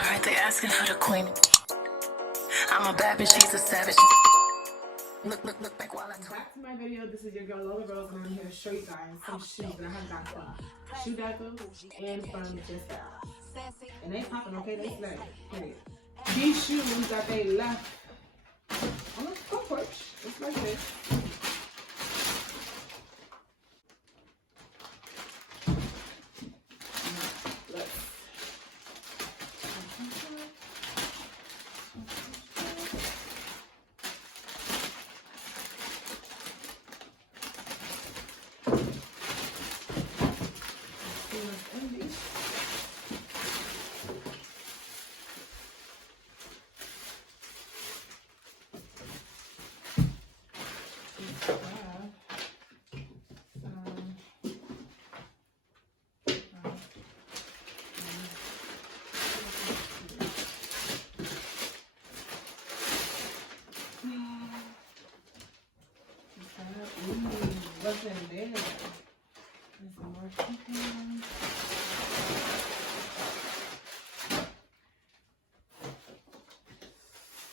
Alright, they asking for the queen. I'm a bad bitch, she's a savage. Look back while I talk. Back to my video. This is your girl Lolarose, and I'm here to show you guys some shoes that I have got from SHOEDAZZLE and from JustFab. And they popping, okay? They slay. Period. These shoes that they left on the front porch, just like this. What's in there? There's some more coupons.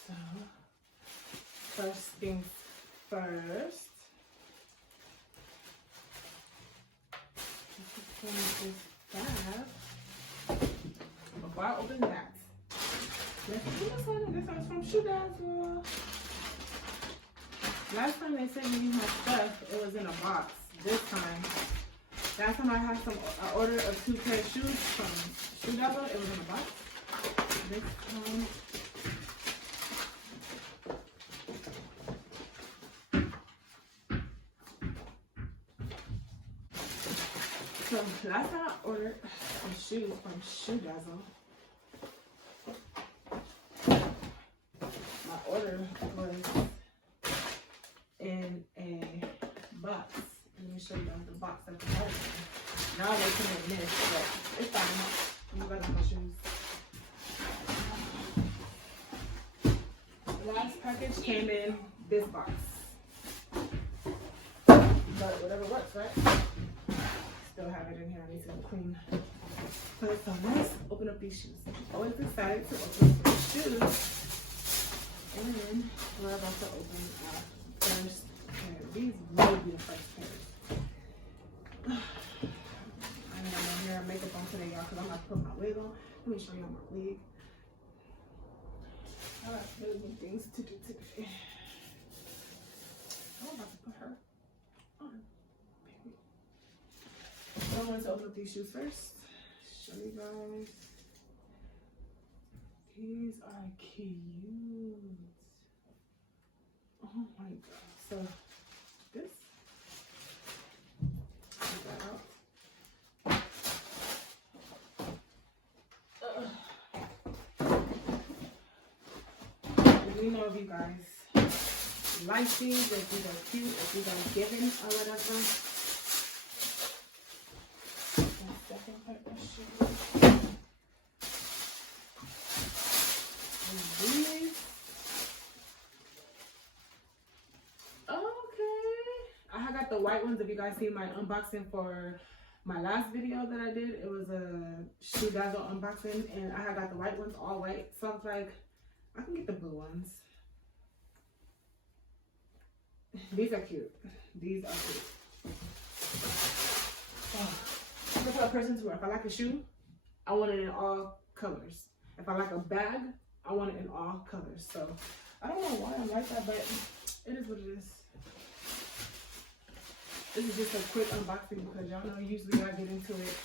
So, first things first. This is from JustFab. Before I open that, let's do this one. This one's from SHOEDAZZLE. Last time they sent me my stuff, it was in a box. This time, last time I had an order of 2 pair of shoes from SHOEDAZZLE, it was in a box. This time, so last time I ordered some shoes from SHOEDAZZLE, my order was in a box. Let me show you guys the box that's the order. Now they come in this, but it's fine. You got my shoes. The last package came in this box. But whatever works, right? Still have it in here. I need to clean. So let's open up these shoes. Always excited to open up these shoes. And then we're about to open up first pair. These will be the first pairs. I don't have my hair and makeup on today, y'all, because I'm about to put my wig on. Let me show y'all my wig. I got really good things to do today. I'm about to put her on. So I wanted to open up these shoes first. Show you guys. These are cute. Oh my god. So this, take that out. Let me know if you guys like these, if these are cute, if these are given or whatever. Second pair of shoes. And these. I got the white ones. If you guys see my unboxing for my last video that I did, it was a SHOEDAZZLE unboxing, and I got the white ones, all white. So I was like, I can get the blue ones. These are cute. These are cute. Oh. I'm the type of person to, if I like a shoe, I want it in all colors. If I like a bag, I want it in all colors. So I don't know why I'm like that, but it is what it is. This is just a quick unboxing because y'all know usually I get into it.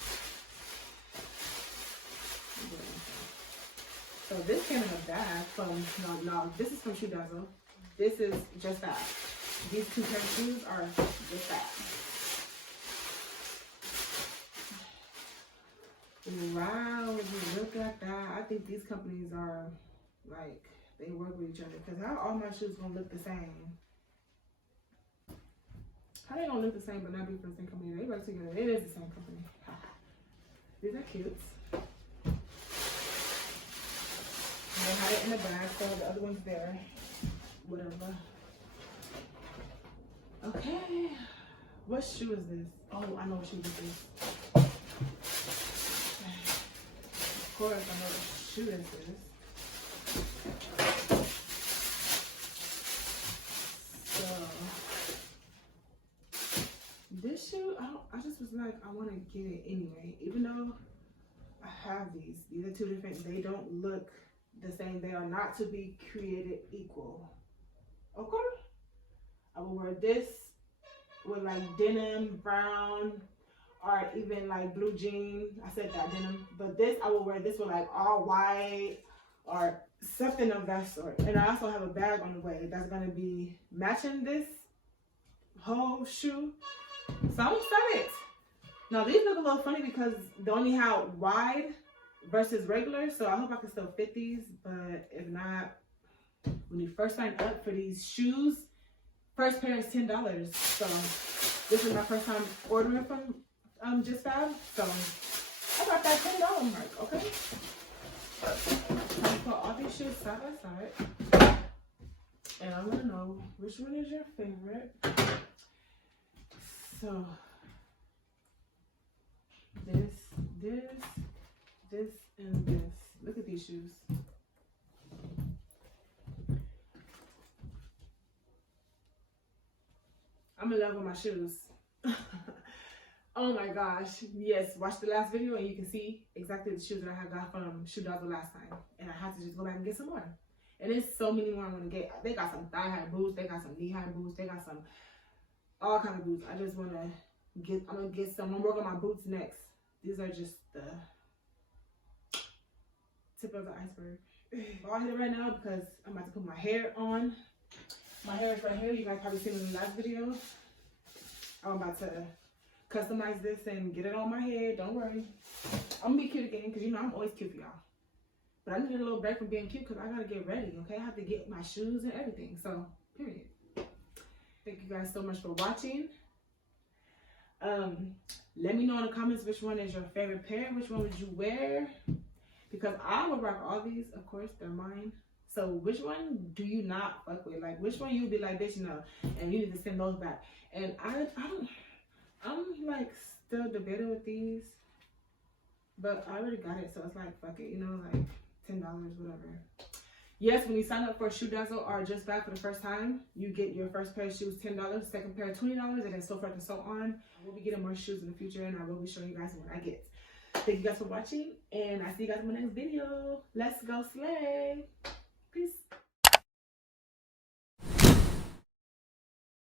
So this came in a bag from, no, this is from SHOEDAZZLE. This is JustFab. These 2 pair of shoes are JustFab. Wow, look at that. I think these companies are like, they work with each other because how all my shoes gonna look the same? How they gonna look the same but not be from the same company? They work together. It is the same company. These are cute. And they had it in the bag, so the other one's there. Whatever. Okay. What shoe is this? Oh, I know what shoe this is. Of course, I know shoe this is. So this shoe, I just was like, I want to get it anyway, even though I have these. These are two different. They don't look the same. They are not to be created equal. Okay. I will wear this with like denim, brown, or even like blue jean. I said that denim, but this I will wear this with like all white or something of that sort. And I also have a bag on the way that's gonna be matching this whole shoe. So I'm excited. Now these look a little funny because they only have wide versus regular, so I hope I can still fit these. But if not, when you first sign up for these shoes, first pair is $10. So this is my first time ordering from JustFab. So I got that $10 mark. Okay. I put all these shoes side by side, and I want to know which one is your favorite. So this, and this. Look at these shoes. I'm in love with my shoes. Oh my gosh. Yes, watch the last video and you can see exactly the shoes that I had got from SHOEDAZZLE last time. And I had to just go back and get some more. And there's so many more I want to get. They got some thigh-high boots. They got some knee-high boots. They got some all kind of boots. I just want to get, I'm going to get some. I'm going to work on my boots next. These are just the tip of the iceberg. I'm all here right now because I'm about to put my hair on. My hair is right here. You guys probably seen it in the last video. I'm about to customize this and get it on my head. Don't worry. I'm gonna be cute again because you know I'm always cute for y'all. But I need a little break from being cute because I gotta get ready, okay? I have to get my shoes and everything. So, period. Thank you guys so much for watching. Let me know in the comments which one is your favorite pair. Which one would you wear? Because I would rock all these, of course, they're mine. So which one do you not fuck with? Like which one you would be like, bitch, no, and you need to send those back. And I'm like still debating with these, but I already got it, so it's like fuck it, you know, like $10, whatever. Yes, when you sign up for SHOEDAZZLE or JustFab for the first time, you get your first pair of shoes $10, second pair $20, and then so forth and so on. I will be getting more shoes in the future, and I will be showing you guys what I get. Thank you guys for watching, and I see you guys in my next video. Let's go slay. Peace.